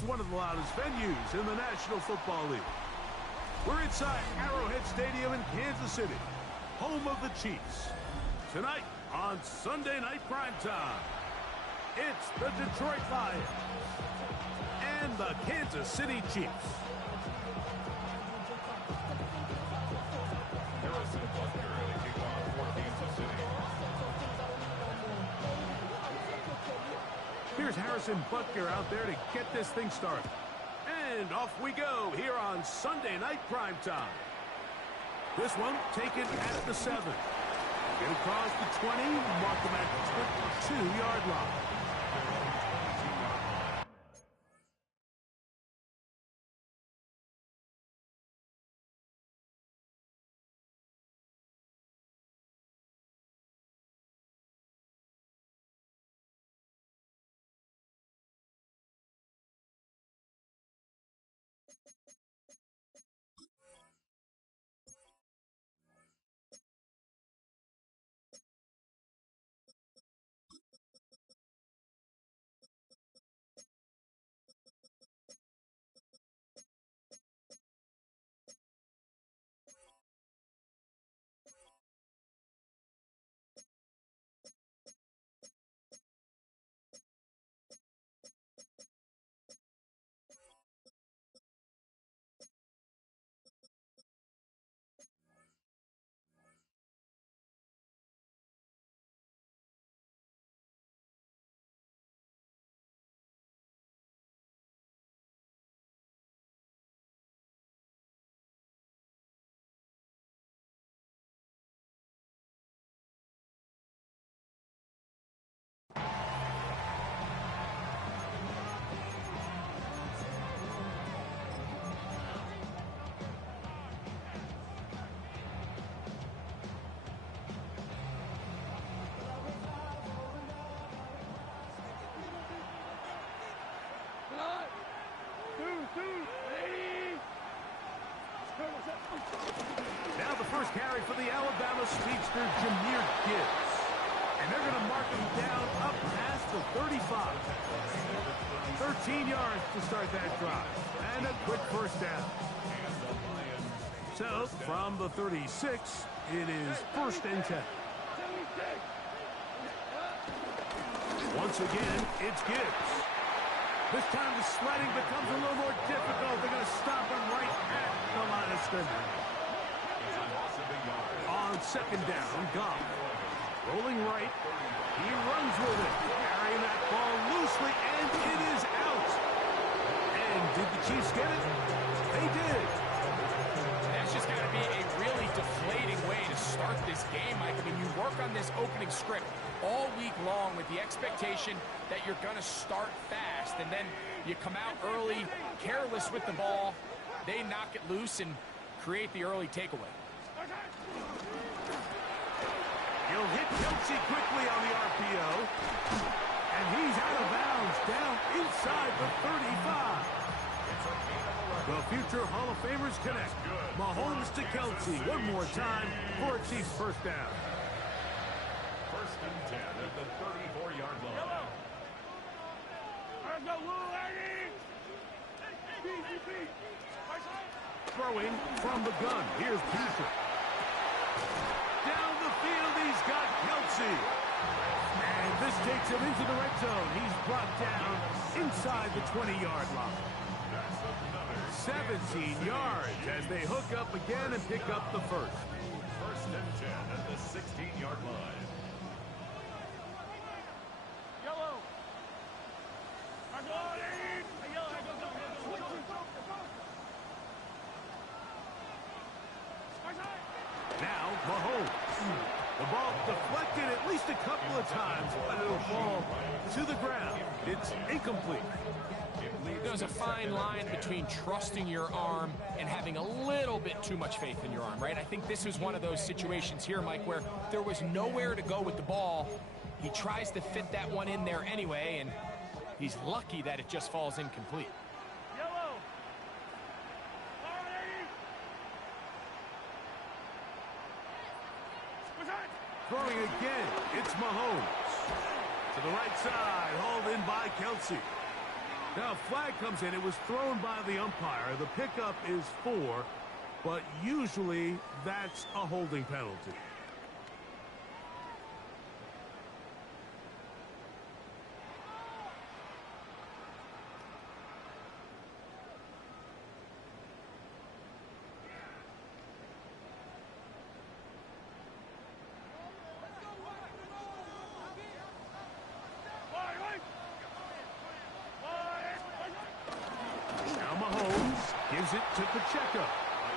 It's one of the loudest venues in the National Football League. We're inside Arrowhead Stadium in Kansas City, home of the Chiefs. Tonight on Sunday Night Primetime, it's the Detroit Lions and the Kansas City Chiefs. Harrison Butker at a kickoff for Kansas City. Here's Harrison Butker out there to get this thing started. And off we go here on Sunday Night Primetime. This one taken at the 7. Get across the 20, mark them at the 2-yard line. Now the first carry for the Alabama speedster, Jahmyr Gibbs. And they're going to mark him down up past the 35. 13 yards to start that drive. And a quick first down. So, from the 36, it is 1st and 10. Once again, it's Gibbs. This time the sledding becomes a little more difficult. They're going to stop him right at the line of scrimmage. On 2nd down, Goff. Rolling right. He runs with it. Carrying that ball loosely, and it is out. And did the Chiefs get it? They did. That's just got to be a really deflating way to start this game, Mike. I mean, you work on this opening script all week long with the expectation that you're going to start fast, and then you come out early, careless with the ball. They knock it loose and create the early takeaway. He'll hit Kelce quickly on the RPO. And he's out of bounds, down inside the 35. The future Hall of Famers connect. Mahomes to Kelce one more time for a Chiefs first down. 1st and 10 at the 34-yard line. Throwing from the gun. Here's Peterson. Down the field, he's got Kelce. And this takes him into the red zone. He's brought down inside the 20-yard line. 17 yards as they hook up again and pick up the first. 1st and 10 at the 16-yard line. Now, Mahomes. The ball deflected at least a couple of times, but it'll fall to the ground. It's incomplete. There's a fine line between trusting your arm and having a little bit too much faith in your arm, right? I think this was one of those situations here, Mike, where there was nowhere to go with the ball. He tries to fit that one in there anyway, and he's lucky that it just falls incomplete. Throwing again, it's Mahomes. To the right side, hauled in by Kelce. Now, flag comes in. It was thrown by the umpire. The pickup is 4, but usually that's a holding penalty. Gives it to Pacheco.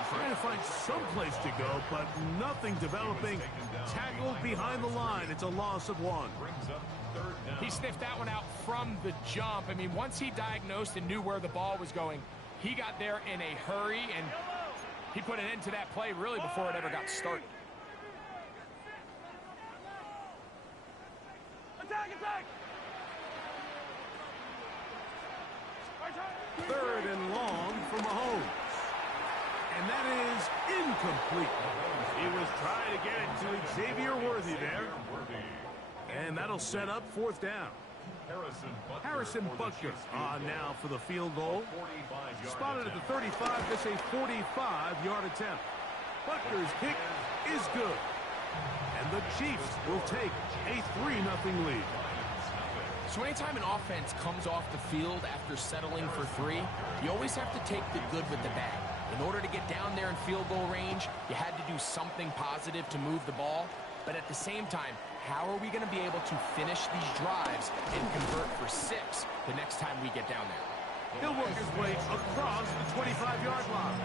Trying to find some place to go, but nothing developing. Tackled behind the line. It's a loss of 1. He sniffed that one out from the jump. I mean, once he diagnosed and knew where the ball was going, he got there in a hurry, and he put an end to that play really before it ever got started. Attack, attack! 3rd and long for Mahomes. And that is incomplete. He was trying to get it to Xavier Worthy there. And that'll set up 4th down. Harrison Butker on now for the field goal. Spotted at the 35. That's a 45-yard attempt. Butker's kick is good. And the Chiefs will take a 3-0 lead. So anytime an offense comes off the field after settling for 3, you always have to take the good with the bad. In order to get down there in field goal range, you had to do something positive to move the ball. But at the same time, how are we going to be able to finish these drives and convert for 6 the next time we get down there? He'll work his way across the 25-yard line.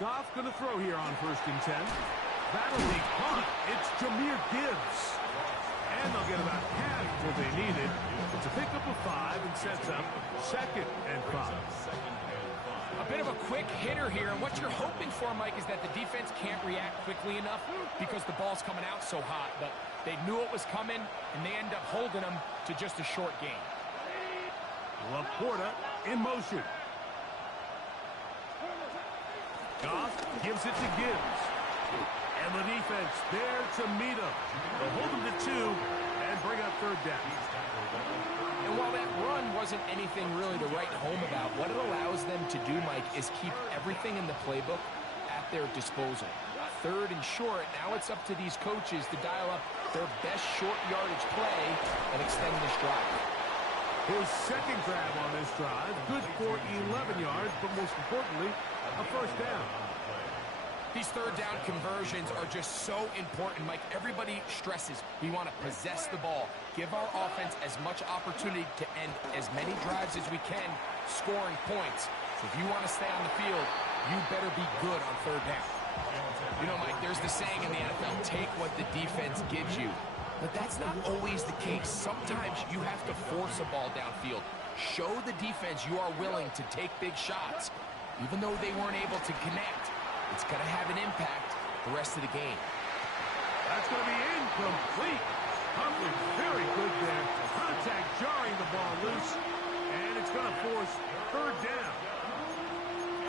Goff going to throw here on 1st and 10. That'll be caught. It's Jahmyr Gibbs. And they'll get about half what they needed. It's a pickup of 5 and sets up 2nd and 5. A bit of a quick hitter here, and what you're hoping for, Mike, is that the defense can't react quickly enough because the ball's coming out so hot. But they knew it was coming, and they end up holding them to just a short gain. Laporta in motion. Goff gives it to Gibbs. And the defense there to meet him. They'll hold him to 2 and bring up 3rd down. And while that run wasn't anything really to write home about, what it allows them to do, Mike, is keep everything in the playbook at their disposal. 3rd and short, now it's up to these coaches to dial up their best short yardage play and extend this drive. His 2nd grab on this drive, good for 11 yards, but most importantly, a 1st down. These 3rd down conversions are just so important, Mike. Everybody stresses we want to possess the ball, give our offense as much opportunity to end as many drives as we can, scoring points. So if you want to stay on the field, you better be good on 3rd down. You know, Mike, there's the saying in the NFL, take what the defense gives you. But that's not always the case. Sometimes you have to force a ball downfield. Show the defense you are willing to take big shots. Even though they weren't able to connect, it's going to have an impact the rest of the game. That's going to be incomplete. Humphrey very good there. Contact jarring the ball loose. And it's going to force 3rd down.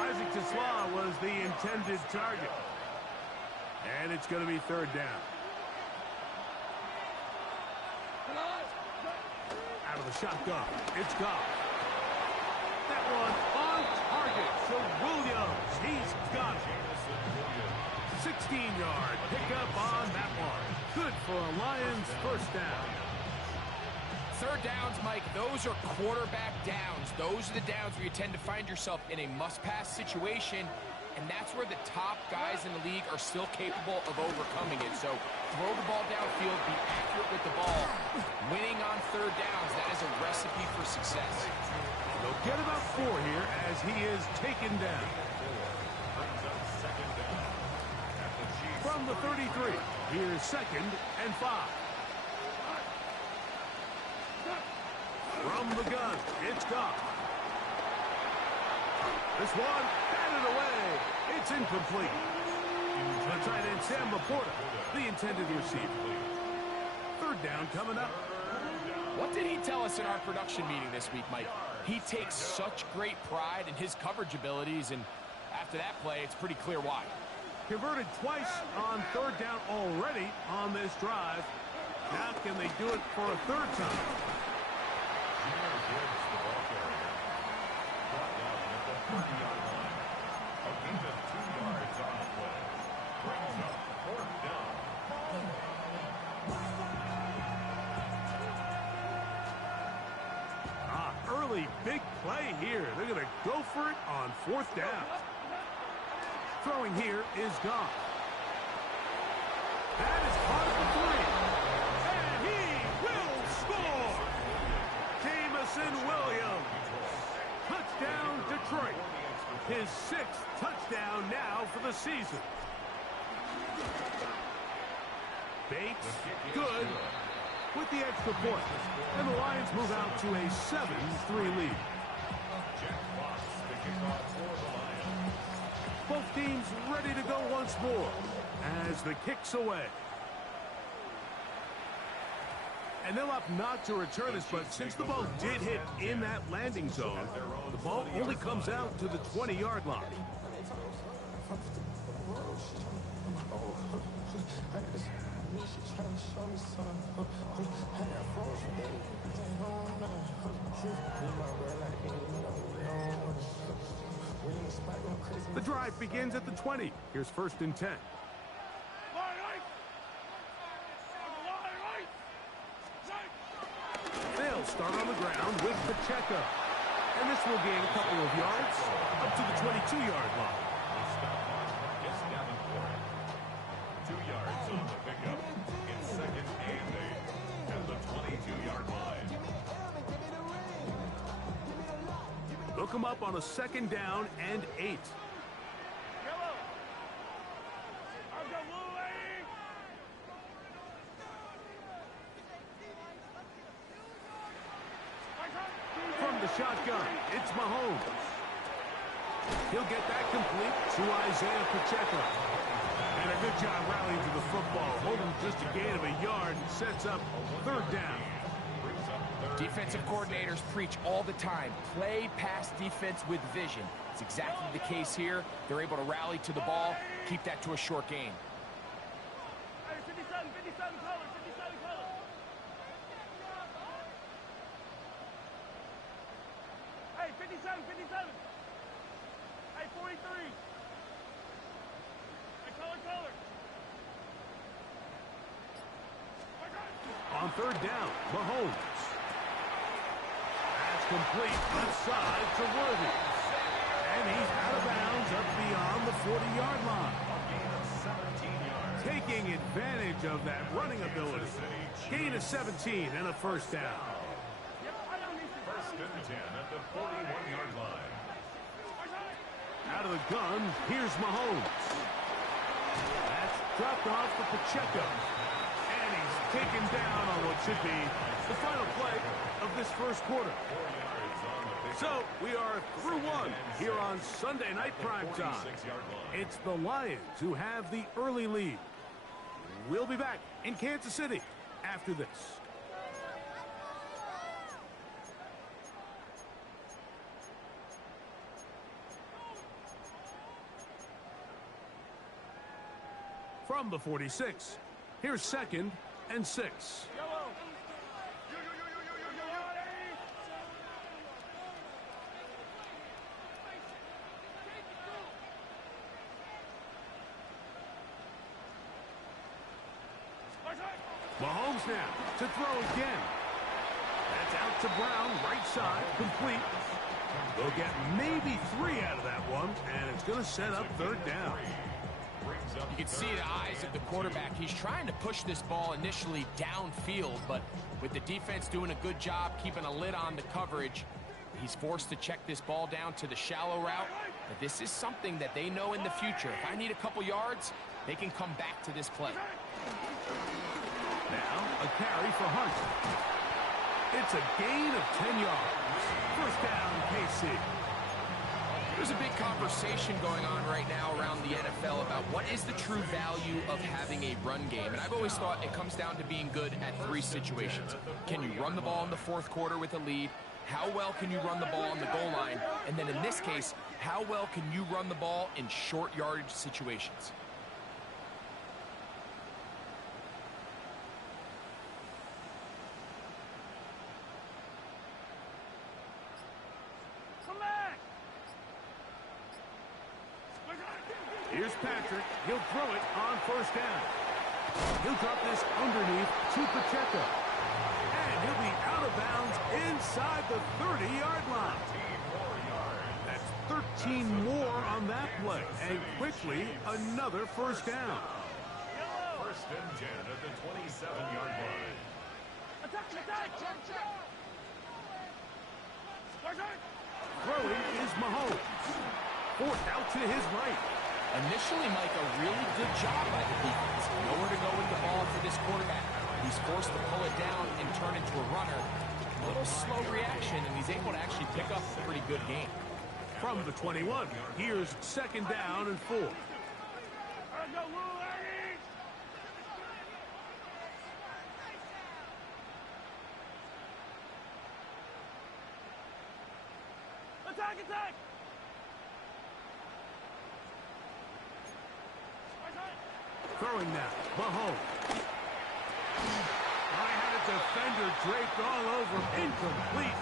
Isaac Tesla was the intended target. And it's going to be 3rd down. Out of the shotgun. It's Goff. That one on target. So Williams, he's got it. 16-yard pickup on that one. Good for a Lions 1st down. 3rd downs, Mike, those are quarterback downs. Those are the downs where you tend to find yourself in a must-pass situation, and that's where the top guys in the league are still capable of overcoming it. So throw the ball downfield, be accurate with the ball. Winning on 3rd downs, that is a recipe for success. They'll get about 4 here as he is taken down. From the 33, here's 2nd and 5. From the gun, it's Goff. This one, batted away. It's incomplete. The tight end, Sam Laporta, the intended receiver. 3rd down coming up. What did he tell us in our production meeting this week, Mike? He takes such great pride in his coverage abilities, and after that play, it's pretty clear why. Converted twice on third down already on this drive. Now can they do it for a third time? Junior Gibbs, the ball carrier. Brought down at the 30-yard line. A gain of 2 yards on the play. Brings up fourth down. Early big play here. They're going to go for it on fourth down. Throwing here is Goff. That is caught at the 3. And he will score. Jameson Williams. Touchdown, Detroit. His 6th touchdown now for the season. Bates, good with the extra point. And the Lions move out to a 7-3 lead. Jack Fox, the kickoff for the Lions. Both teams ready to go once more as the kick's away. And they'll opt not to return this, but since the ball did hit in that landing zone, the ball only comes out to the 20-yard line. The drive begins at the 20. Here's 1st and 10. They'll start on the ground with Pacheco. And this will gain a couple of yards up to the 22-yard line. Marcus Davenport. 2 yards on the pickup. In 2nd and 8 at the 22-yard line. They'll come up on a 2nd down and 8. From the shotgun, it's Mahomes. He'll get that complete to Isaiah Pacheco. And a good job rallying to the football. Holding just a gain of a yard and sets up 3rd down. Defensive coordinators preach all the time. Play pass defense with vision. It's exactly the case here. They're able to rally to the ball, keep that to a short gain. Hey, 57 color, 57 color. Hey, 57. Hey, 43. Hey, color. On 3rd down, Mahomes. That's complete left side to Worthy. And he's out of bounds up beyond the 40-yard line. Taking advantage of that running ability. Gain of 17 and a 1st down. 1st and 10 at the 41-yard line. Out of the gun, here's Mahomes. That's dropped off for Pacheco. And he's taken down on what should be the final play of this 1st quarter. So we are through 1 here on Sunday Night Primetime. It's the Lions who have the early lead. We'll be back in Kansas City after this. From the 46, here's 2nd and 6. Mahomes now to throw again. That's out to Brown, right side, complete. They'll get maybe 3 out of that one, and it's going to set up 3rd down. You can see the eyes of the quarterback. He's trying to push this ball initially downfield, but with the defense doing a good job keeping a lid on the coverage, he's forced to check this ball down to the shallow route. But this is something that they know in the future. If I need a couple yards, they can come back to this play. Now a carry for Hunt. It's a gain of 10 yards. 1st down, KC. There's a big conversation going on right now around the NFL about what is the true value of having a run game. And I've always thought it comes down to being good at 3 situations. Can you run the ball in the 4th quarter with a lead? how well can you run the ball on the goal line? And then in this case, how well can you run the ball in short yardage situations? Come back. Here's Patrick. He'll throw it on first down. He'll drop this underneath to Pacheco. And he'll be out of bounds inside the 30-yard line. That's 13 more on that play. And quickly, another first down. First and 10 at the 27-yard line. Attack, attack. Throwing is Mahomes. Fourth out to his right. Initially, Mike, a really good job by the defense. Nowhere to go with the ball for this quarterback. He's forced to pull it down and turn into a runner. A little slow reaction, and he's able to actually pick up a pretty good game. From the 21, here's second down and 4. Attack, attack. Throwing now, Mahomes. I had a defender draped all over. Incomplete.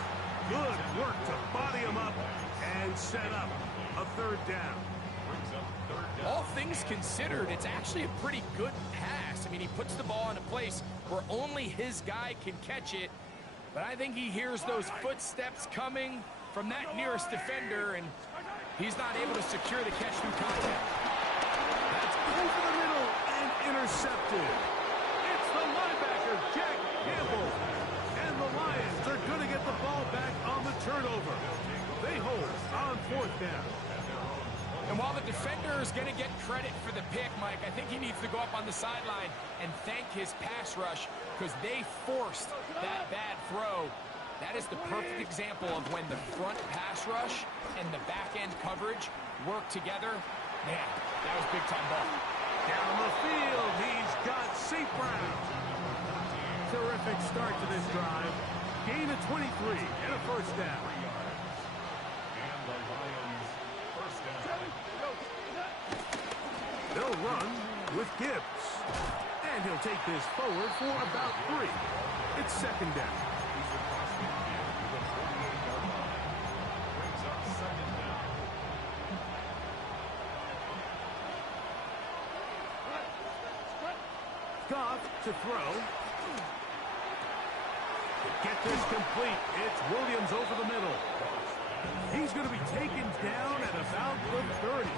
Good work to body him up and set up a third down. All things considered, it's actually a pretty good pass. I mean, he puts the ball in a place where only his guy can catch it. But I think he hears those footsteps coming from that nearest defender, and he's not able to secure the catch through contact. That's over the middle and intercepted. It's the linebacker, Jack Campbell. And the Lions are going to get the ball back on the turnover. They hold on fourth down. And while the defender is going to get credit for the pick, Mike, I think he needs to go up on the sideline and thank his pass rush because they forced that bad throw. That is the perfect example of when the front pass rush and the back-end coverage work together. Man, that was big-time ball. Down the field, he's got St. Brown. Terrific start to this drive. Gain of 23 and a first down. And the Lions first down. They'll run with Gibbs. And he'll take this forward for about 3. It's second down. Goff to throw. To get this complete, it's Williams over the middle. He's going to be taken down at about the 30.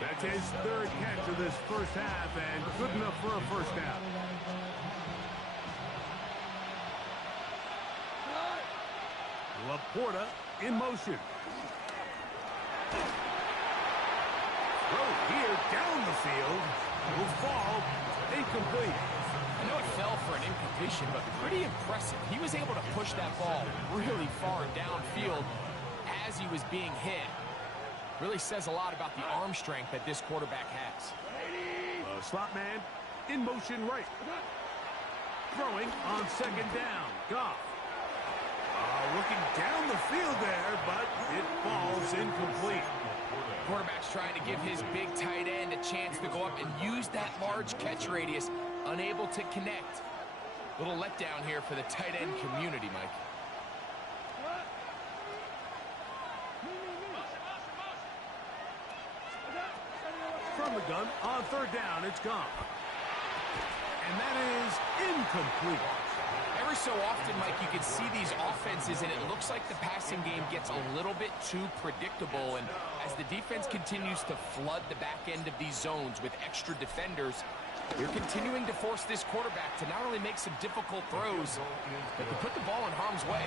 That's his third catch of this first half, and good enough for a first down. Laporta in motion. Throw here down the field. Will fall. Incomplete. I know it fell for an incompletion, but pretty impressive. He was able to push that ball really far downfield as he was being hit. Really says a lot about the arm strength that this quarterback has. Slot man in motion right. Throwing on second down. Goff. Looking down the field there, but it falls incomplete. Quarterback's trying to give his big tight end a chance to go up and use that large catch radius. Unable to connect. Little letdown here for the tight end community, Mike. From the gun on third down, it's gone. And that is incomplete. Every so often, Mike, you can see these offenses, and it looks like the passing game gets a little bit too predictable. And as the defense continues to flood the back end of these zones with extra defenders, you're continuing to force this quarterback to not only make some difficult throws, but to put the ball in harm's way.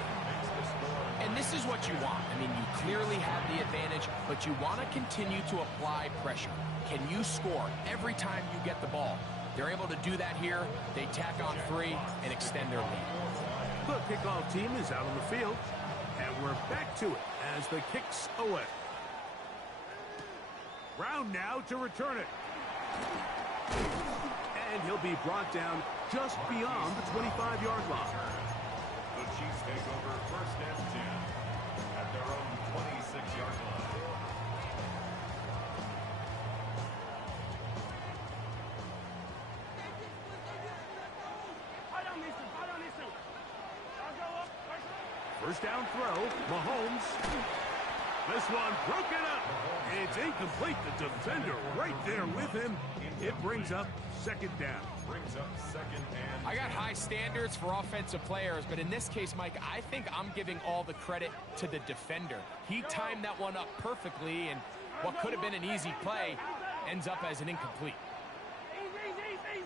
And this is what you want. I mean, you clearly have the advantage, but you want to continue to apply pressure. Can you score every time you get the ball? They're able to do that here. They tack on 3 and extend their lead. The kickoff team is out on the field, and we're back to it as the kick's away. Brown now to return it. And he'll be brought down just beyond the 25-yard line. Chiefs take over 1st and 10 at their own 26-yard line. First down throw, Mahomes. This one broken up. It's incomplete. The defender right there with him. It brings up 2nd down. Brings up 2nd and I got high standards for offensive players, but in this case, Mike, I think I'm giving all the credit to the defender. He timed that one up perfectly, and what could have been an easy play ends up as an incomplete. Easy.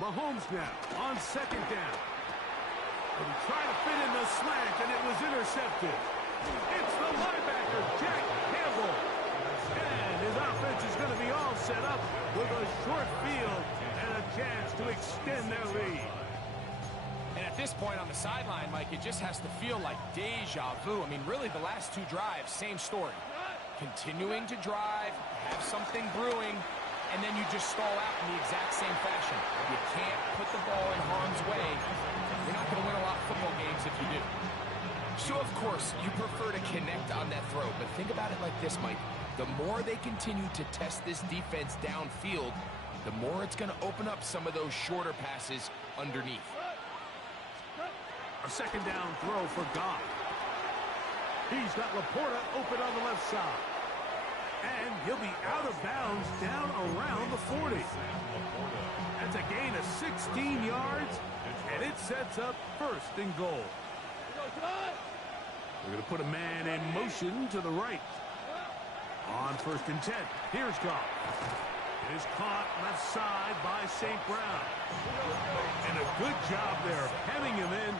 Mahomes now on 2nd down. But he tried to fit in the slant, and it was intercepted. It's the linebacker, Jack Campbell. And his offense is going to be all set up with a short field and a chance to extend their lead. And at this point on the sideline, Mike, it just has to feel like deja vu. I mean, really, the last 2 drives, same story. Continuing to drive, have something brewing, and then you just stall out in the exact same fashion. You can't put the ball in harm's way. You're not going to win a lot of football games if you do. So, of course, you prefer to connect on that throw, but think about it like this, Mike. The more they continue to test this defense downfield, the more it's going to open up some of those shorter passes underneath. A 2nd down throw for Goff. He's got Laporta open on the left side. And he'll be out of bounds down around the 40. That's a gain of 16 yards, and it sets up 1st and goal. We're going to put a man in motion to the right. On 1st and 10, here's Goff. It is caught left side by St. Brown. And a good job there of hemming him in.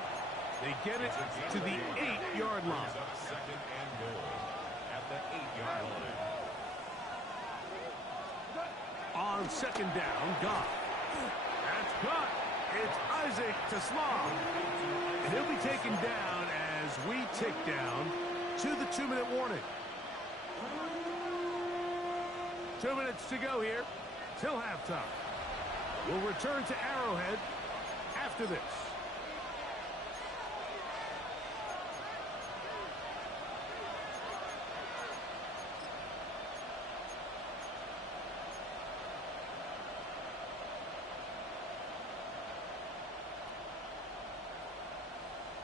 They get it to the 8-yard line. brings up 2nd and goal at the 8-yard line. On 2nd down, Goff. That's caught. It's Isaac Taslam. And he'll be taken down as we tick down to the 2-minute warning. 2 minutes to go here till halftime. We'll return to Arrowhead after this.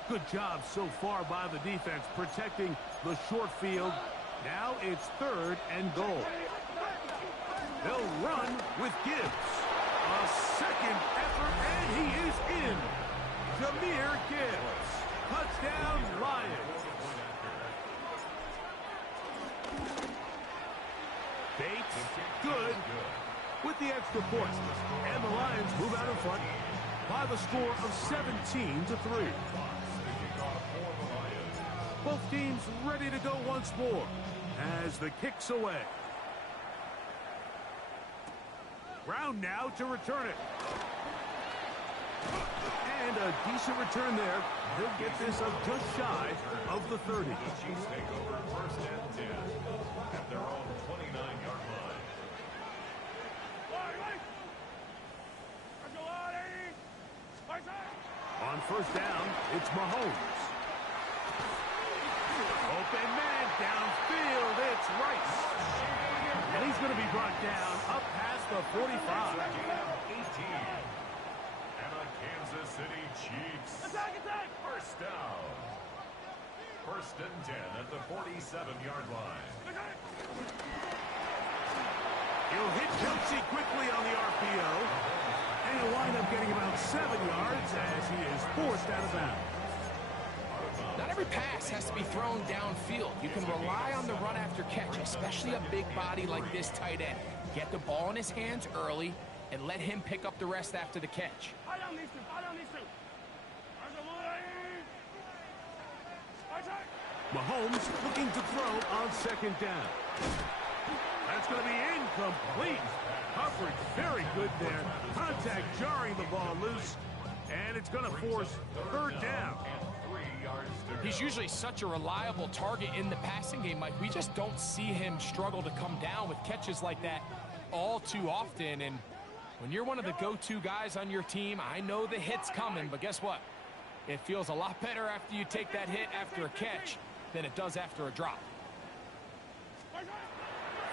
Good job so far by the defense protecting the short field. Now it's 3rd and goal. They'll run with Gibbs. A 2nd effort, and he is in. Jahmyr Gibbs. Touchdown, Lions. Bates, good, with the extra point. And the Lions move out in front by the score of 17-3. Both teams ready to go once more as the kick's away. Brown now to return it. And a decent return there. He'll get this up just shy of the 30. The Chiefs take over 1st and 10 at their own 29-yard line. On 1st down, it's Mahomes. Open man downfield, it's Rice. And he's going to be brought down up past the 45. 18. And the Kansas City Chiefs. Attack! 1st down. 1st and 10 at the 47-yard line. He'll hit Kelsey quickly on the RPO. And he'll wind up getting about 7 yards as he is forced out of bounds. Not every pass has to be thrown downfield. You can rely on the run after catch, especially a big body like this tight end. Get the ball in his hands early and let him pick up the rest after the catch. Mahomes looking to throw on 2nd down. That's going to be incomplete. Coverage very good there. Contact jarring the ball loose. And it's going to force 3rd down. And 3 yards to He's usually such a reliable target in the passing game, Mike. We just don't see him struggle to come down with catches like that all too often. And when you're one of the go-to guys on your team, I know the hit's coming, but guess what? It feels a lot better after you take that hit after a catch than it does after a drop.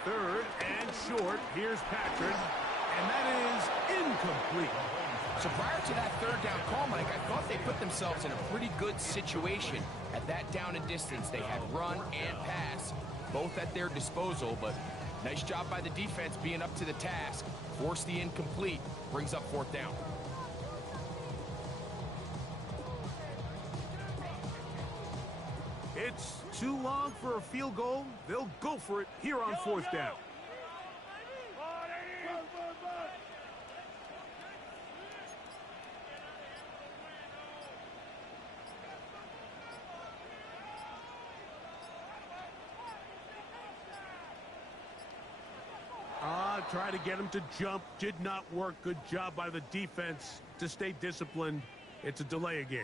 3rd and short. Here's Patrick, and that is incomplete. So prior to that 3rd down call, Mike, I thought they put themselves in a pretty good situation at that down and distance. They had run and pass, both at their disposal, but nice job by the defense being up to the task. Force the incomplete, brings up 4th down. It's too long for a field goal. They'll go for it here on 4th down. Try to get him to jump. Did not work. Good job by the defense to stay disciplined. It's a delay again.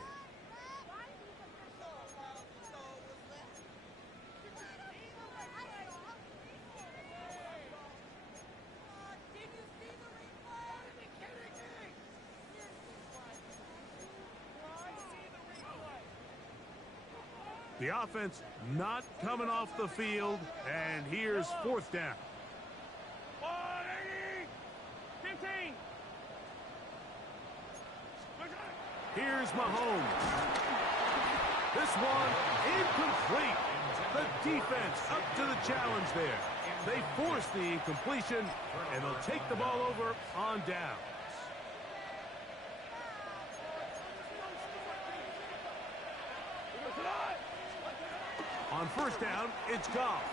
The offense not coming off the field, and here's 4th down. Here's Mahomes. This one incomplete. The defense up to the challenge there. They force the incompletion, and they'll take the ball over on downs. On 1st down, it's Goff.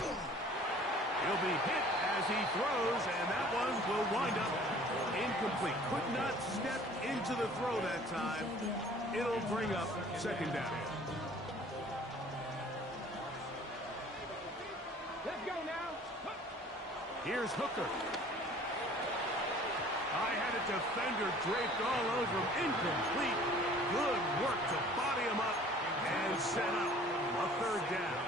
He'll be hit as he throws, and that one will wind up incomplete. Could not step into the throw that time. It'll bring up 2nd down. Let's go now. Here's Hooker. I had a defender draped all over him. Incomplete. Good work to body him up and set up a 3rd down.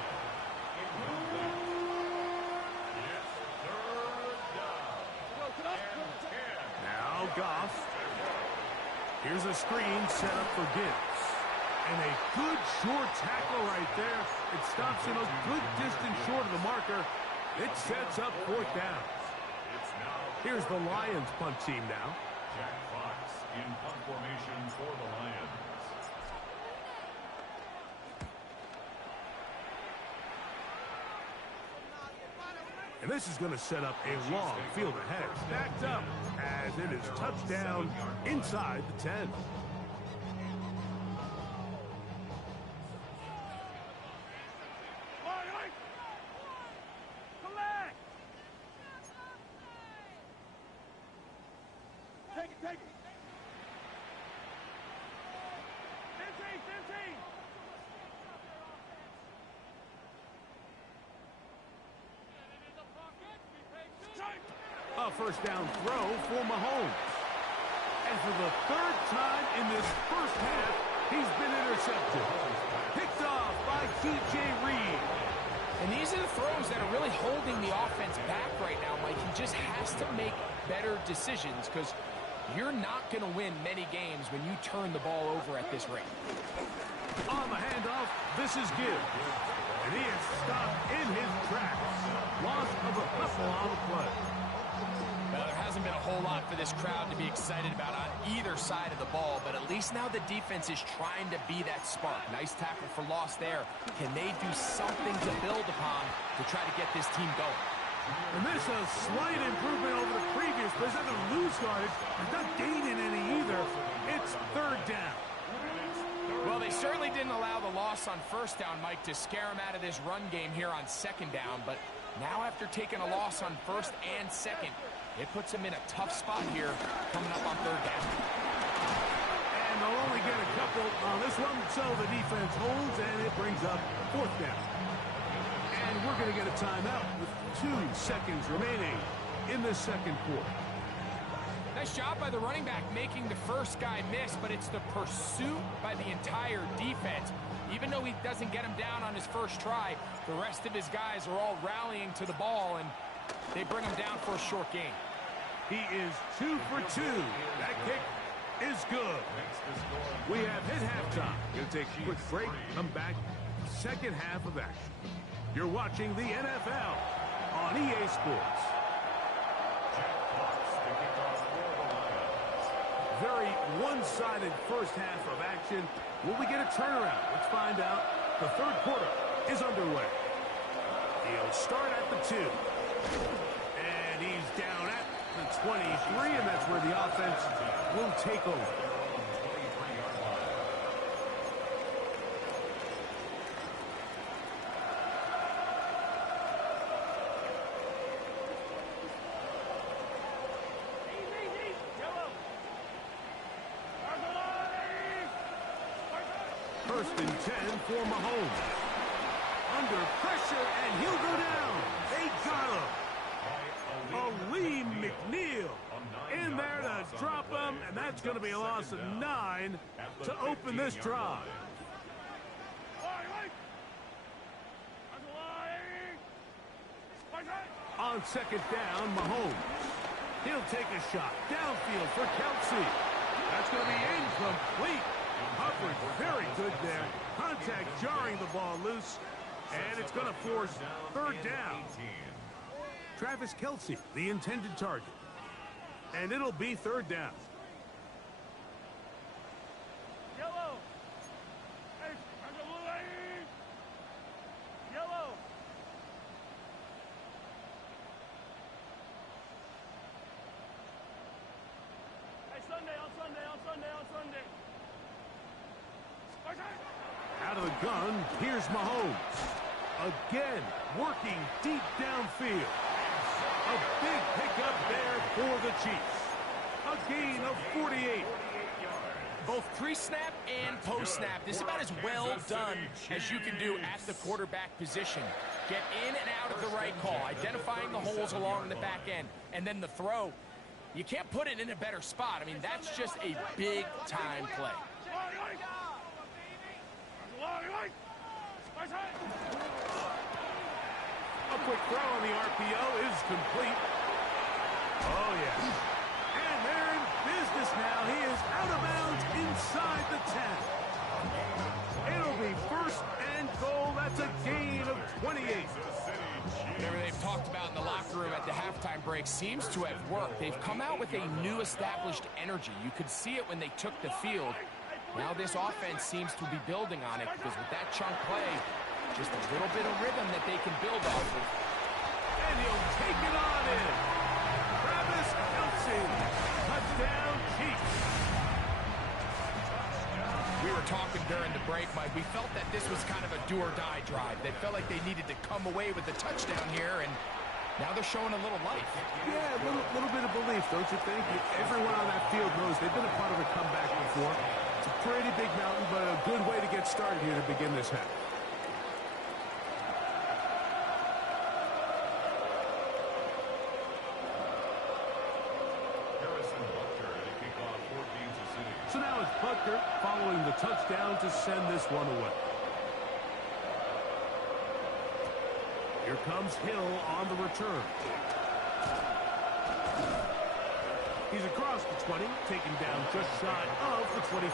Now Goff. Here's a screen set up for Gibbs. And a good short tackle right there. It stops him a good distance short of the marker. It sets up 4th down. Here's the Lions punt team now. Jack Fox in punt formation for the Lions. And this is going to set up a long field ahead. Stacked up as it is touchdown inside the 10. Take it. 15. A 1st down throw for Mahomes. And for the 3rd time in this 1st half, he's been intercepted. Picked off by T.J. Reed. And these are the throws that are really holding the offense back right now, Mike. He just has to make better decisions because you're not going to win many games when you turn the ball over at this rate. On the handoff, this is Gibbs. And he is stopped in his tracks. Loss of a couple on the play. Well, there hasn't been a whole lot for this crowd to be excited about on either side of the ball, but at least now the defense is trying to be that spark. Nice tackle for loss there. Can they do something to build upon to try to get this team going? And this a slight improvement over the previous play. It's not going to lose yardage. It's not gaining any either. It's 3rd down. Well, they certainly didn't allow the loss on 1st down, Mike, to scare him out of this run game here on 2nd down. But now after taking a loss on 1st and 2nd, it puts him in a tough spot here coming up on 3rd down. And they'll only get a couple on this one, so the defense holds, and it brings up 4th down. And we're going to get a timeout with 2 seconds remaining in the 2nd quarter. Nice job by the running back making the first guy miss, but it's the pursuit by the entire defense. Even though he doesn't get him down on his first try, the rest of his guys are all rallying to the ball, and they bring him down for a short gain. He is 2 for 2. That kick is good. We have hit halftime. We'll take a quick break. Come back. Second half of action. You're watching the NFL on EA Sports. Very one-sided first half of action. Will we get a turnaround? Let's find out. The third quarter is underway. He'll start at the 2. And he's down at the 23, and that's where the offense will take over. First and 10 for Mahomes. Under pressure, and he'll go down. They got him. Aleem McNeil in there to drop him, and that's going to be a loss of 9 to open this drive. On second down, Mahomes. He'll take a shot downfield for Kelsey. That's going to be incomplete. Coverage very good there. Contact jarring the ball loose, and it's going to force third down. Travis Kelsey, the intended target. And it'll be third down. Yellow. Yellow. Hey, Sunday, on Sunday. Out of the gun, here's Mahomes. Again, working deep downfield. A big pickup there for the Chiefs. A gain of 48. Both pre-snap and post-snap, this is about as well done as you can do at the quarterback position. Get in and out of the right call, identifying the holes along the back end, and then the throw. You can't put it in a better spot. I mean, that's just a big-time play. A quick throw on the RPO is complete. Oh, yeah. And they're in business now. He is out of bounds inside the 10. It'll be first and goal. That's a gain of 28. Whatever they've talked about in the locker room at the halftime break seems to have worked. They've come out with a new established energy. You could see it when they took the field. Now this offense seems to be building on it because with that chunk play, just a little bit of rhythm that they can build off of. And he'll take it on in. Travis Kelsey. Touchdown, Chiefs. We were talking during the break, Mike. We felt that this was kind of a do-or-die drive. They felt like they needed to come away with the touchdown here, and now they're showing a little life. Yeah, a little bit of belief, don't you think? Everyone on that field knows they've been a part of a comeback before. It's a pretty big mountain, but a good way to get started here to begin this half. So now it's Butker following the touchdown to send this one away. Here comes Hill on the return. He's across the 20, taken down just shy of the 25.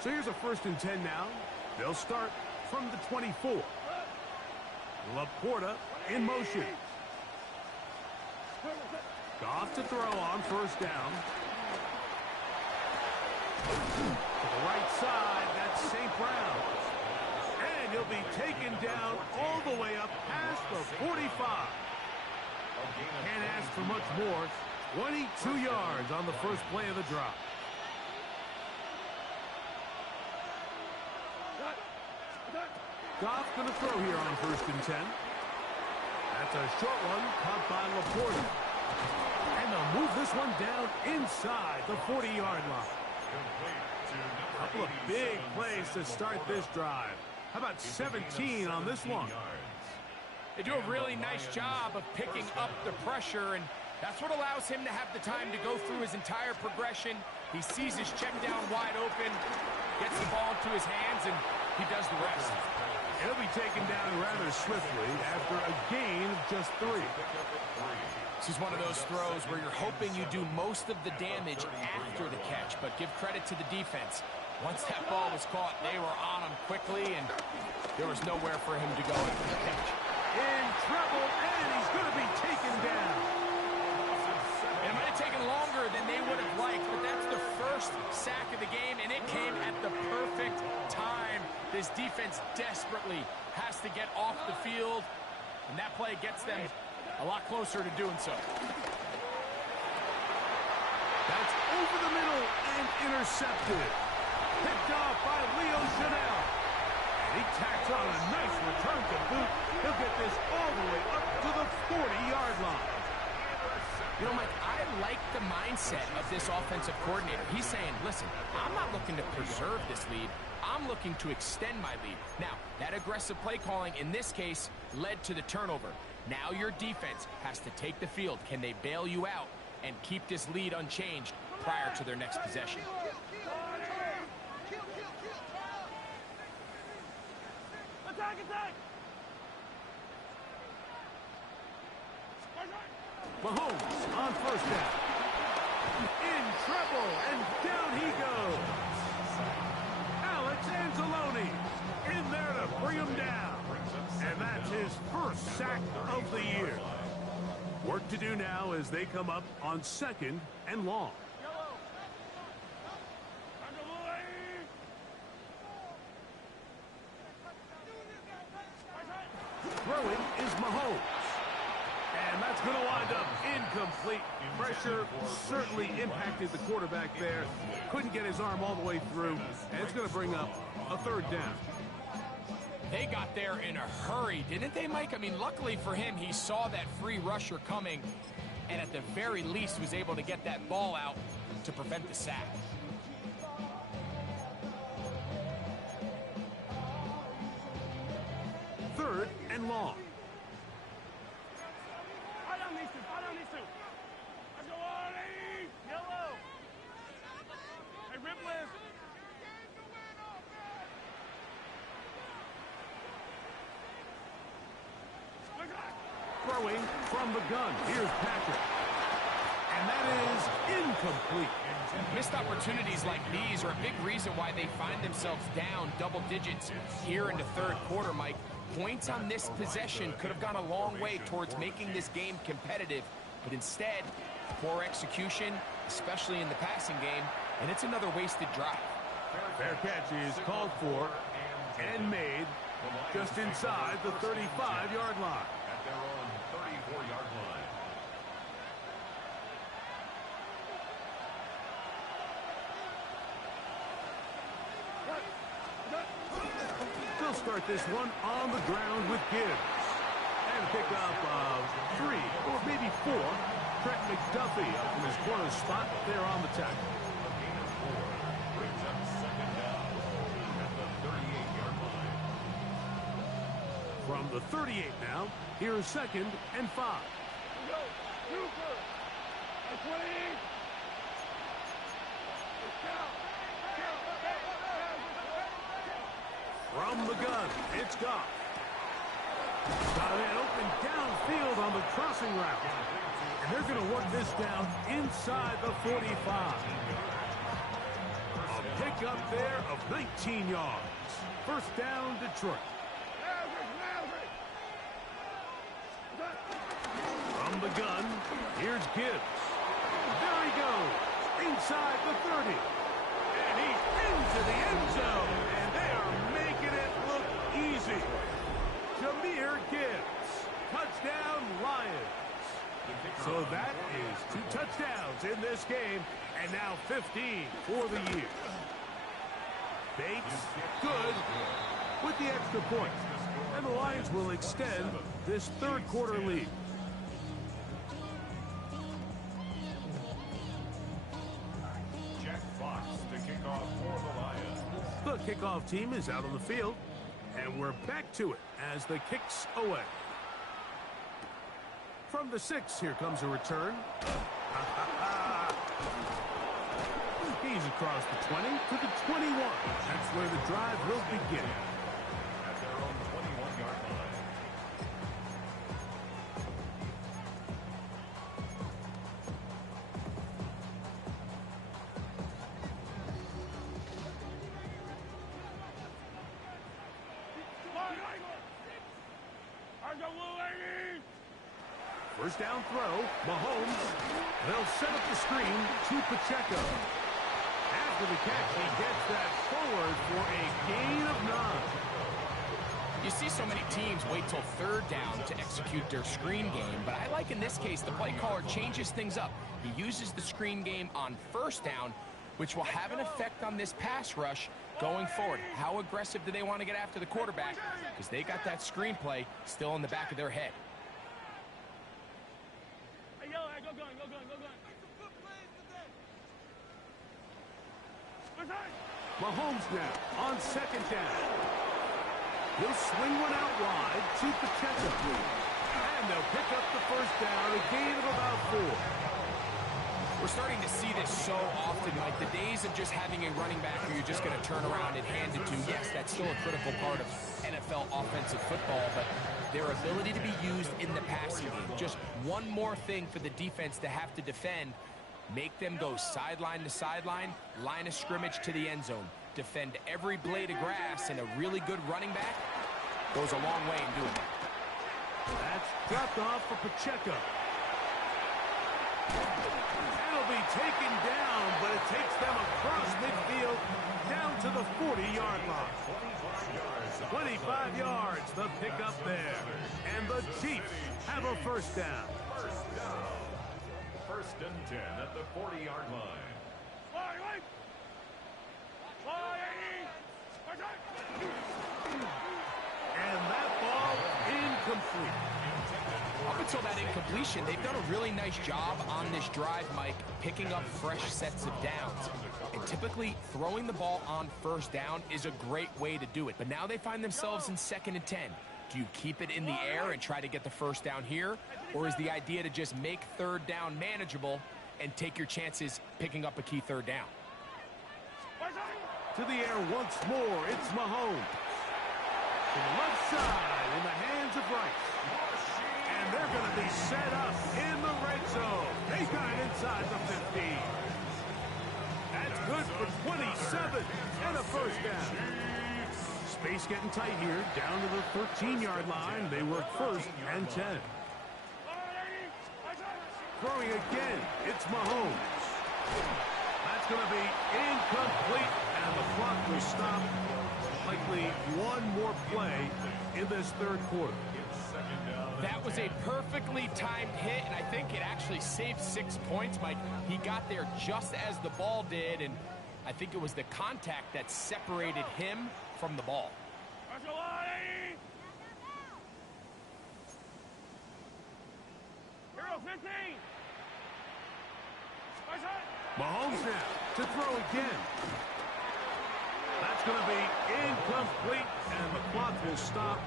So here's a first and 10 now. They'll start from the 24. Laporta in motion. Goff to throw on first down. To the right side, that's St. Brown. And he'll be taken down all the way up past the 45. Can't ask for much more. 22 yards on the first play of the drive. Goff going to throw here on first and 10. That's a short one caught by Laporta. And they'll move this one down inside the 40-yard line. A couple of big plays to start this drive. How about 17 on this one? They do a really nice job of picking up the pressure, and that's what allows him to have the time to go through his entire progression. He sees his check down wide open, gets the ball into his hands, and he does the rest. He'll be taken down rather swiftly after a gain of just 3. This is one of those throws where you're hoping you do most of the damage after the catch, but give credit to the defense. Once that ball was caught, they were on him quickly, and there was nowhere for him to go after the catch. In trouble, and he's going to be taken down. It might have taken longer than they would have liked, but that's the first sack of the game, and it came at the perfect time. This defense desperately has to get off the field, and that play gets them a lot closer to doing so. That's over the middle and intercepted. Picked off by Leo Chanel. And he tacks on a nice return to boot. He'll get this all the way up to the 40-yard line. You know, Mike, I like the mindset of this offensive coordinator. He's saying, listen, I'm not looking to preserve this lead. I'm looking to extend my lead. Now, that aggressive play calling in this case led to the turnover. Now your defense has to take the field. Can they bail you out and keep this lead unchanged prior to their next possession? Attack, attack! Mahomes on first down. In trouble, and down he goes. Alex Anzalone in there to bring him down. And that's his first sack of the year. Work to do now as they come up on 2nd and long. Throwing is Mahomes. And that's going to wind up incomplete. Pressure certainly impacted the quarterback there. Couldn't get his arm all the way through. And it's going to bring up a 3rd down. They got there in a hurry, didn't they, Mike? I mean, luckily for him, he saw that free rusher coming, and at the very least was able to get that ball out to prevent the sack. Third and long. I don't need to. Let's go, Arnie! Yellow! Hey, Ripley! Throwing from the gun. Here's Patrick. And that is incomplete. Missed opportunities like these are a big reason why they find themselves down double digits here in the 3rd quarter, Mike. Points on this possession could have gone a long way towards making this game competitive, but instead, poor execution, especially in the passing game, and it's another wasted drive. Fair catch is called for and made just inside the 35-yard line. At their own 34-yard line. They'll start this one on the ground with Gibbs. And pick up 3 or maybe 4. Trent McDuffie up in his corner spot there on the tackle. A gain of 4 brings up 2nd down at the 38-yard line. From the 38 now, here's 2nd and 5. Go! Super! At 20! From the gun, it's Goff. Got a man open downfield on the crossing route. And they're going to work this down inside the 45. A pickup there of 19 yards. First down, Detroit. From the gun, here's Gibbs. There he goes, inside the 30. And he's into the end zone. And they are making it look easy. Jahmyr Gibbs, touchdown Lions. So that is 2 touchdowns in this game, and now 15 for the year. Bates, good, with the extra point. And the Lions will extend this 3rd quarter lead. Jack Fox to kick off for kickoff team is out on the field. And we're back to it as the kick's away. From the 6, here comes a return. He's across the 20 to the 21. That's where the drive will begin. At their own 21-yard line. First down throw, Mahomes. They'll set up the screen to Pacheco. After the catch, he gets that forward for a gain of 9. You see so many teams wait till third down to execute their screen game, but I like in this case the play caller changes things up. He uses the screen game on first down, which will have an effect on this pass rush going forward. How aggressive do they want to get after the quarterback? Because they got that screen play still in the back of their head. Mahomes now on second down. He'll swing one out wide to Pacheco. And they'll pick up the first down, a gain of about 4. We're starting to see this so often, Mike. The days of just having a running back who you're just going to turn around and hand it to, yes, that's still a critical part of NFL offensive football, but their ability to be used in the passing game. Just one more thing for the defense to have to defend. Make them go sideline to sideline, line of scrimmage to the end zone. Defend every blade of grass, and a really good running back goes a long way in doing that. That's dropped off for Pacheco. That'll be taken down, but it takes them across midfield down to the 40-yard line. 25 yards, the pickup there. And the Chiefs have a first down. First and 10 at the 40-yard line. And that ball incomplete. Up until that incompletion, they've done a really nice job on this drive, Mike, picking up fresh sets of downs. And typically, throwing the ball on first down is a great way to do it. But now they find themselves in 2nd and 10. Do you keep it in the air and try to get the first down here? Or is the idea to just make third down manageable and take your chances picking up a key third down? To the air once more, it's Mahomes. To the left side in the hands of Rice. And they're going to be set up in the red zone. They got it inside the 15. That's good for 27 and a first down. Space getting tight here, down to the 13-yard line. They work 1st and 10. Throwing again, it's Mahomes. That's going to be incomplete, and the clock will stop. Likely one more play in this third quarter. That was a perfectly timed hit, and I think it actually saved 6 points, Mike. He got there just as the ball did, and I think it was the contact that separated him from the ball. Mahomes now to throw again. That's going to be incomplete, and the clock will stop.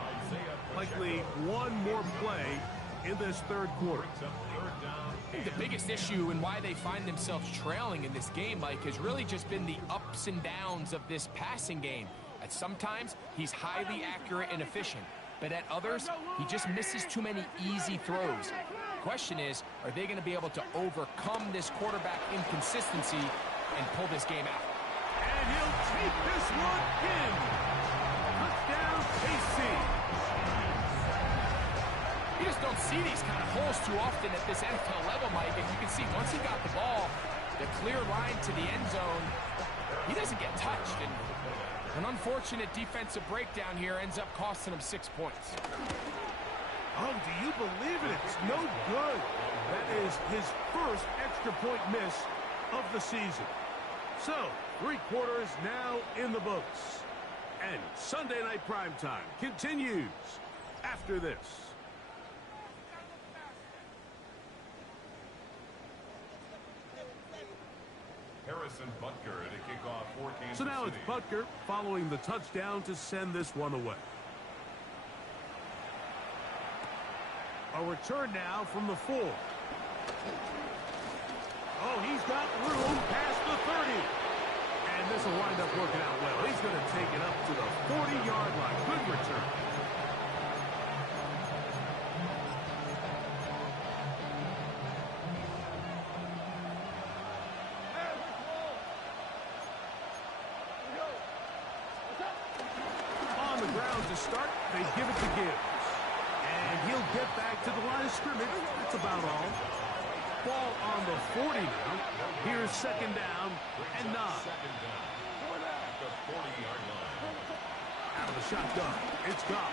Likely one more play in this third quarter. I think the biggest issue and why they find themselves trailing in this game, Mike, has really just been the ups and downs of this passing game. At sometimes, he's highly accurate and efficient, but at others, he just misses too many easy throws. The question is, are they going to be able to overcome this quarterback inconsistency and pull this game out? And he'll take this one in. Touchdown, KC. You just don't see these kind of holes too often at this NFL level, Mike. And you can see once he got the ball, the clear line to the end zone, he doesn't get touched. And an unfortunate defensive breakdown here ends up costing him 6 points. Oh, do you believe it? It's no good. That is his first extra point miss of the season. So, 3 quarters now in the books. And Sunday Night Primetime continues after this. Harrison Harrison Butker to kick off for Kansas So now City. it's Butker following the touchdown to send this one away. A return now from the 4. Oh, he's got room past the 30. And this will wind up working out well. He's going to take it up to the 40-yard line. Good return. On the ground to start, they give it to Gibbs. And he'll get back to the line of scrimmage. That's about all. Ball on the 40 now. Here's second down and 9. Second down at the 40-yard line. Out of the shotgun. It's Goff.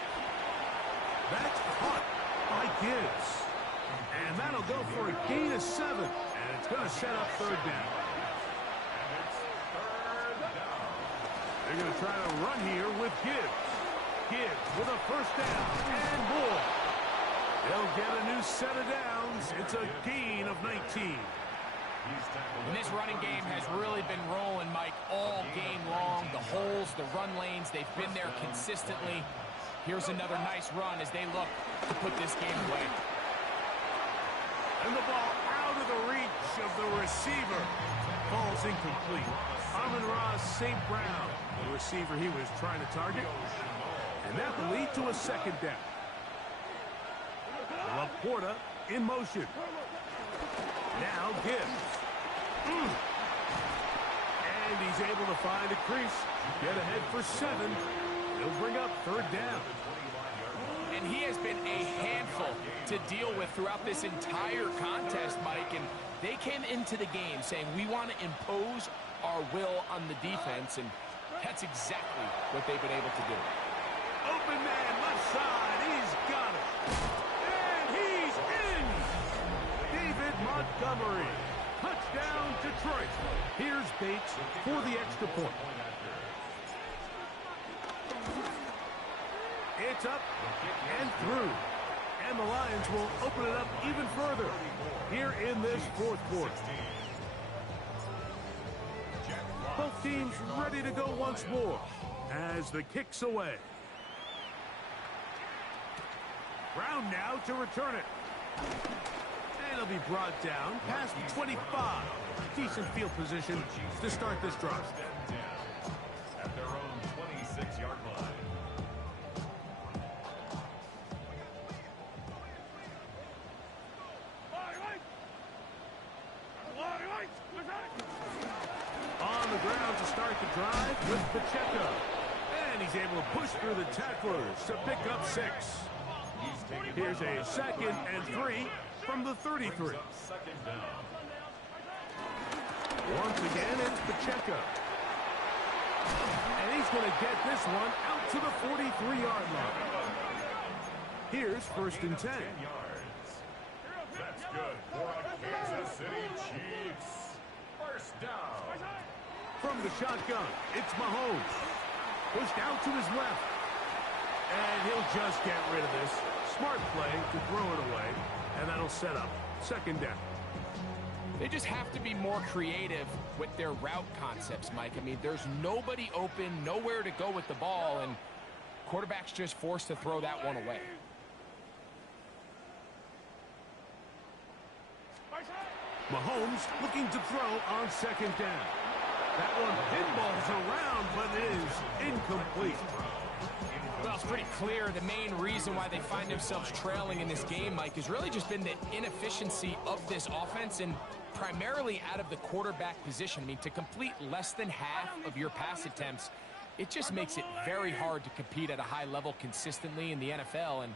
That's caught by Gibbs. And that'll go for a gain of 7. And it's going to set up third down. And it's third down. They're going to try to run here with Gibbs. Gibbs with a first down and more. They'll get a new set of downs. It's a gain of 19. And this running game has really been rolling, Mike, all game long. The holes, the run lanes, they've been there consistently. Here's another nice run as they look to put this game away. And the ball out of the reach of the receiver. Falls incomplete. Amon-Ra St. Brown, the receiver he was trying to target. And that will lead to a second down. Laporta in motion. Now Gibbs. And he's able to find a crease. Get ahead for 7. He'll bring up third down. And he has been a handful to deal with throughout this entire contest, Mike. And they came into the game saying, we want to impose our will on the defense. And that's exactly what they've been able to do. Open man, left side. He's got it. And he's in. David Montgomery. Touchdown, Detroit. Here's Bates for the extra point. It's up and through. And the Lions will open it up even further here in this fourth quarter. Both teams ready to go once more as the kick's away. Brown now to return it. And it'll be brought down past the 25. Decent field position to start this drive. At their own 26-yard line. On the ground to start the drive with Pacheco. And he's able to push through the tacklers to pick up 6. Here's a 2nd and 3 from the 33. Second down. Once again, it's Pacheco. And he's going to get this one out to the 43-yard line. Here's 1st and 10. That's good for a Kansas City Chiefs. First down. From the shotgun, it's Mahomes. Pushed out to his left. And he'll just get rid of this. Smart play to throw it away. And that'll set up 2nd down. They just have to be more creative with their route concepts, Mike. I mean, there's nobody open, nowhere to go with the ball, and quarterback's just forced to throw that one away. Mahomes looking to throw on 2nd down. That one pinballs around, but is incomplete. Well, it's pretty clear the main reason why they find themselves trailing in this game, Mike, has really just been the inefficiency of this offense and primarily out of the quarterback position. I mean, to complete less than half of your pass attempts, it just makes it very hard to compete at a high level consistently in the NFL. And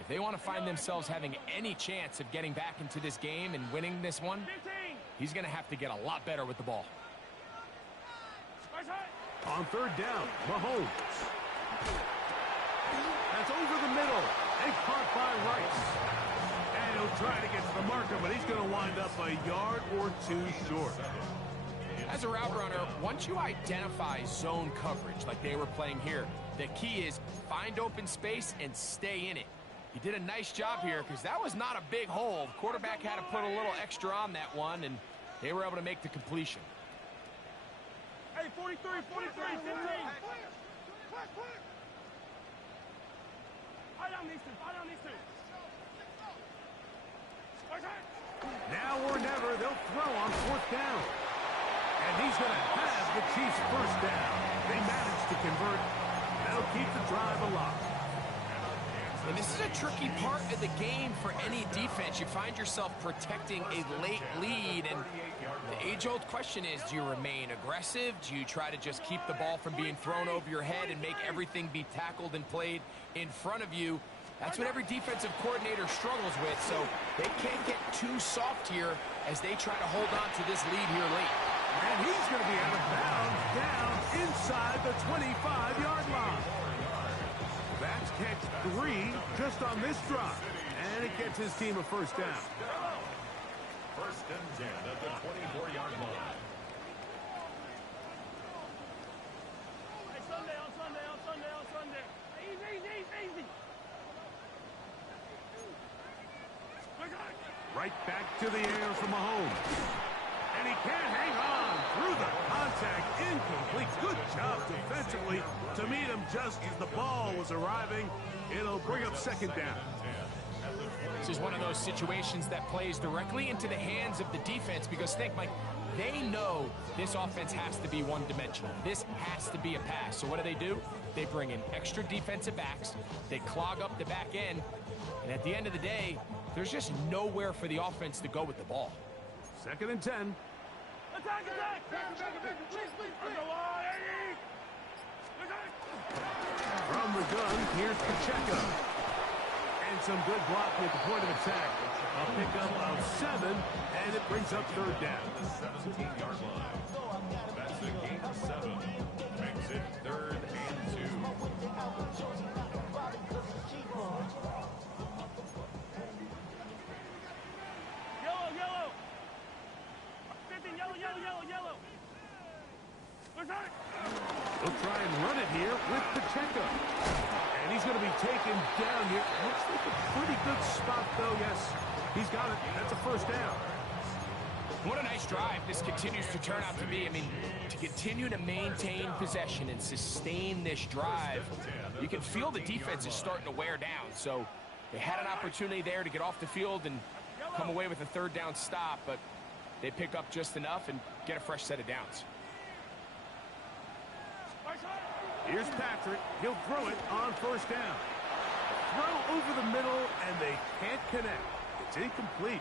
if they want to find themselves having any chance of getting back into this game and winning this one, he's going to have to get a lot better with the ball. On 3rd down, Mahomes. That's over the middle and caught by Rice. And he'll try to get to the marker, but he's going to wind up a yard or 2 short. As a route runner, once you identify zone coverage like they were playing here, the key is find open space and stay in it. He did a nice job here because that was not a big hole. The quarterback had to put a little extra on that one, and they were able to make the completion. Hey, 43, 43, 15. Fight on these two, fight on these two. Now or never, they'll throw on 4th down. And he's going to have the Chiefs' first down. They managed to convert. That'll keep the drive alive. And this is a tricky part of the game for any defense. You find yourself protecting a late lead, and the age-old question is, do you remain aggressive? Do you try to just keep the ball from being thrown over your head and make everything be tackled and played in front of you? That's what every defensive coordinator struggles with, so they can't get too soft here as they try to hold on to this lead here late. And he's going to be out of bounds down inside the 25-yard line. That's catch 3 just on this drive. And it gets his team a first down. First and 10 at the 24-yard line. Hey, Sunday, on Sunday, on Sunday, on Sunday. Easy, easy, easy. Right back to the air for Mahomes. And he can't hang on through the contact. Incomplete. Good job defensively to meet him just as the ball was arriving. It'll bring up second down. This is one of those situations that plays directly into the hands of the defense because think, Mike, they know this offense has to be one-dimensional. This has to be a pass. So what do? They bring in extra defensive backs. They clog up the back end. And at the end of the day, there's just nowhere for the offense to go with the ball. Second and 10. Attack, attack! Please, please, please! From the gun, here's Pacheco. And some good blocking at the point of attack. A pickup of 7, and it brings up third down. The 17-yard line. That's a gain of 7. Makes it 3rd and 2. Yellow, yellow! 15, yellow, yellow, yellow, yellow! Attack! They'll try and run it here with Pacheco. And he's going to be taken down here. Looks like a pretty good spot, though. Yes, he's got it. That's a first down. What a nice drive this continues to turn out to be. I mean, to continue to maintain possession and sustain this drive, you can feel the defense is starting to wear down. So they had an opportunity there to get off the field and come away with a third down stop, but they pick up just enough and get a fresh set of downs. Here's Patrick. He'll throw it on first down. Throw over the middle, and they can't connect. It's incomplete.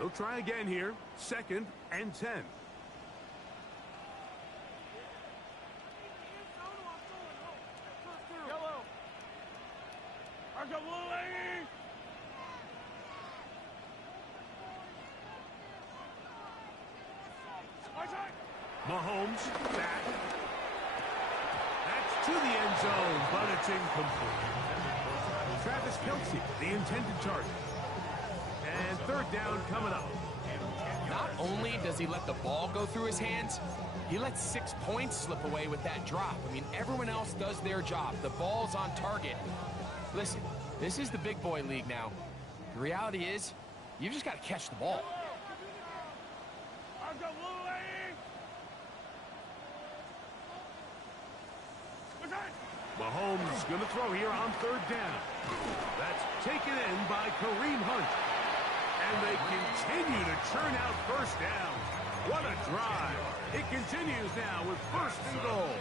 They'll try again here. Second and 10. Yellow! I got blue, lady! Mahomes back. That's to the end zone, but it's incomplete. Travis Kelce, the intended target. And third down coming up. Not only does he let the ball go through his hands, he lets 6 points slip away with that drop. I mean, everyone else does their job. The ball's on target. Listen, this is the big boy league now. The reality is, you've just got to catch the ball. I got blue, lady! Mahomes going to throw here on third down. That's taken in by Kareem Hunt. And they continue to churn out first downs. What a drive. It continues now with first and goal.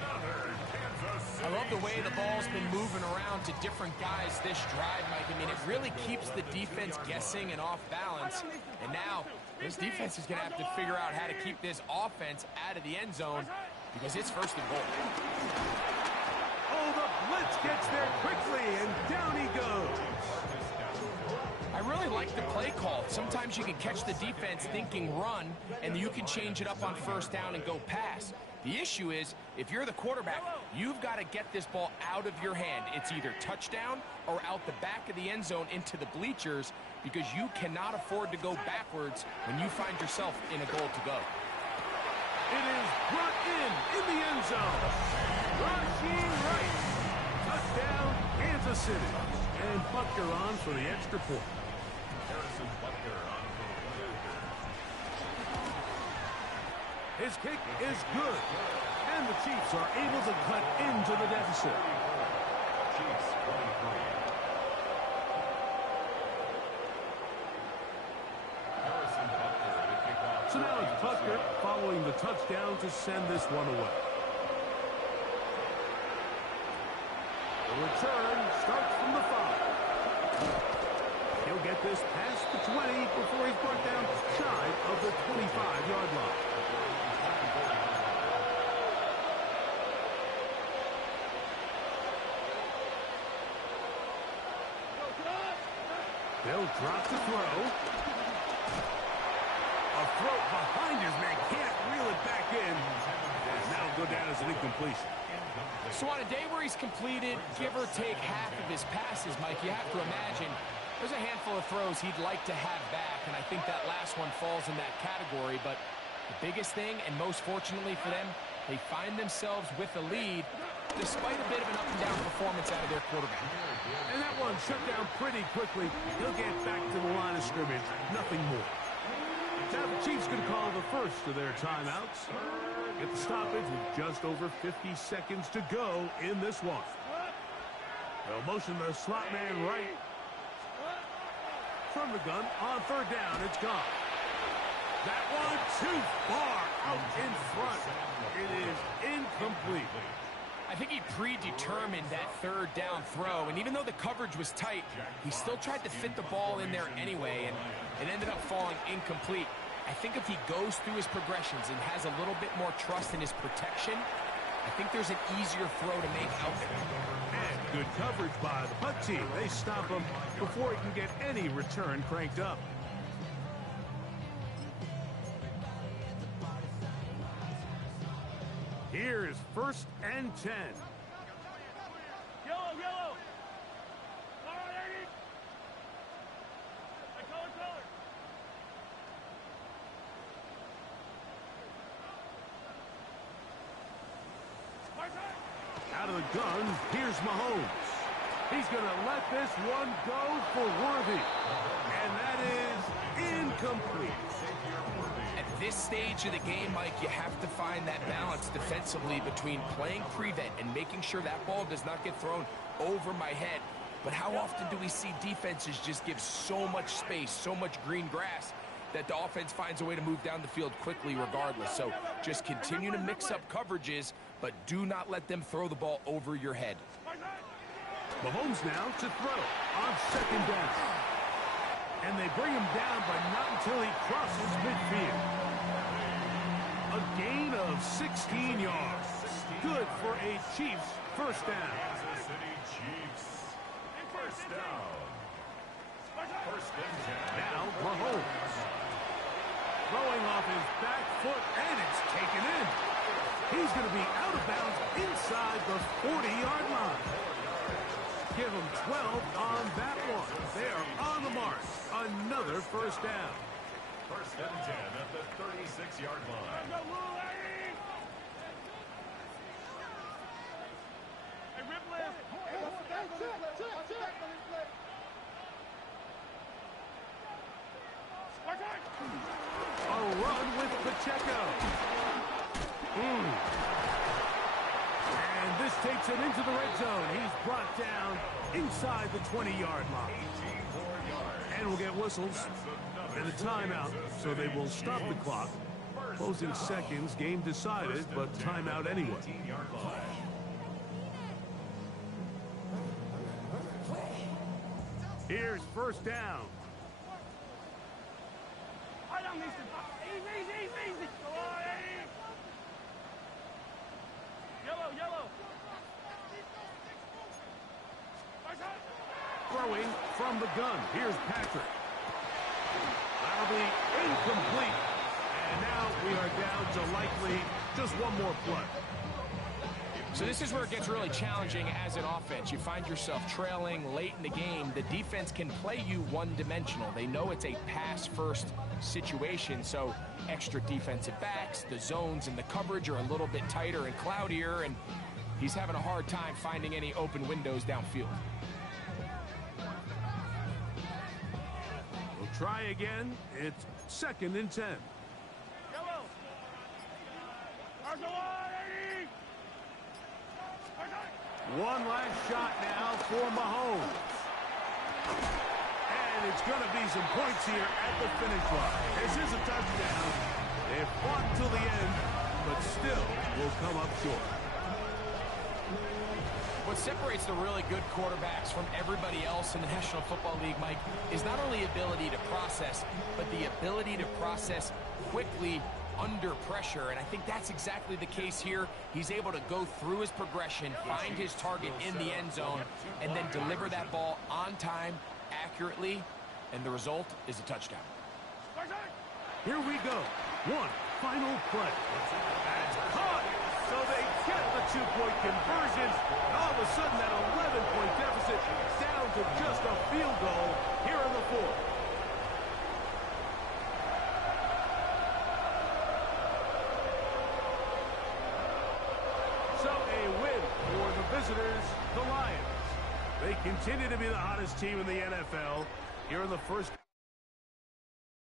I love the way the ball's been moving around to different guys this drive, Mike. I mean, it really keeps the defense guessing and off balance. And now, this defense is going to have to figure out how to keep this offense out of the end zone because it's first and goal. Oh, the blitz gets there quickly, and down he goes. I really like the play call. Sometimes you can catch the defense thinking run, and you can change it up on first down and go pass. The issue is, if you're the quarterback, you've got to get this ball out of your hand. It's either touchdown or out the back of the end zone into the bleachers because you cannot afford to go backwards when you find yourself in a goal to go. It is brought in the end zone. Rasheed Rice. Touchdown, Kansas City. And Butker on for the extra point. His kick is good. And the Chiefs are able to cut into the deficit. Chiefs 23. Harrison Butker to kick off. So now it's Butker following the touchdown to send this one away. The return starts from the 5. He'll get this past the 20 before he's brought down shy of the 25-yard line. They'll drop the throw. A throw behind his man. Can't reel it back in. And now go down as an incompletion. So on a day where he's completed, give or take half of his passes, Mike, you have to imagine there's a handful of throws he'd like to have back, and I think that last one falls in that category. But the biggest thing, and most fortunately for them, they find themselves with a lead despite a bit of an up-and-down performance out of their quarterback. And that one shut down pretty quickly. He'll get back to the line of scrimmage. Nothing more. Now the Chiefs going to call the first of their timeouts. Get the stoppage with just over 50 seconds to go in this one. They'll motion the slot man right. From the gun on third down. It's gone. That one too far out in front. It is incomplete. I think he predetermined that third down throw, and even though the coverage was tight, he still tried to fit the ball in there anyway, and it ended up falling incomplete. I think if he goes through his progressions and has a little bit more trust in his protection, I think there's an easier throw to make out there. And good coverage by the punt team. They stop him before he can get any return cranked up. Here is 1st and 10. Yellow, yellow. All right, Eddie. I color. Out of the gun, here's Mahomes. He's going to let this one go for Worthy. And that is incomplete. At this stage of the game, Mike, you have to find that balance defensively between playing prevent and making sure that ball does not get thrown over my head. But how often do we see defenses just give so much space, so much green grass, that the offense finds a way to move down the field quickly regardless? So just continue to mix up coverages, but do not let them throw the ball over your head. Mahomes now to throw on 2nd down. And they bring him down, but not until he crosses midfield. A gain of 16 yards. Good for a Chiefs first down. Kansas City Chiefs. First down. 1st and 10. Now Mahomes. Throwing off his back foot, and it's taken in. He's going to be out of bounds inside the 40-yard line. Give him 12 on that one. They are on the mark. Another first down. 1st and 10 at the 36-yard line. Go, Lou, Eddie. Hey, rip lift. A run with Pacheco. And this takes it into the red zone. He's brought down inside the 20-yard line. 84 yards. And we'll get whistles and a timeout, so they will stop the clock. Closing seconds, game decided, but timeout anyway. 18-yard line. Here's 1st down. I don't miss it. Easy. Go on, Eddie. Yellow. Throwing from the gun. Here's Patrick. That'll be incomplete. And now we are down to likely just one more play. So this is where it gets really challenging as an offense. You find yourself trailing late in the game. The defense can play you one-dimensional. They know it's a pass-first situation, so extra defensive backs, the zones and the coverage are a little bit tighter and cloudier, and he's having a hard time finding any open windows downfield. We'll try again. It's 2nd and 10. Yellow. One last shot now for Mahomes. And it's going to be some points here at the finish line. This is a touchdown. They fought till the end, but still will come up short. What separates the really good quarterbacks from everybody else in the National Football League, Mike, is not only ability to process, but the ability to process quickly under pressure. And I think that's exactly the case here. He's able to go through his progression, find his target in the end zone, and then deliver that ball on time, accurately, and the result is a touchdown. Here we go. One final play. That's caught. So they get the two-point conversion. And all of a sudden, that 11-point deficit down to just a field goal here in the fourth. So a win for the visitors, the Lions. They continue to be the hottest team in the NFL here in the first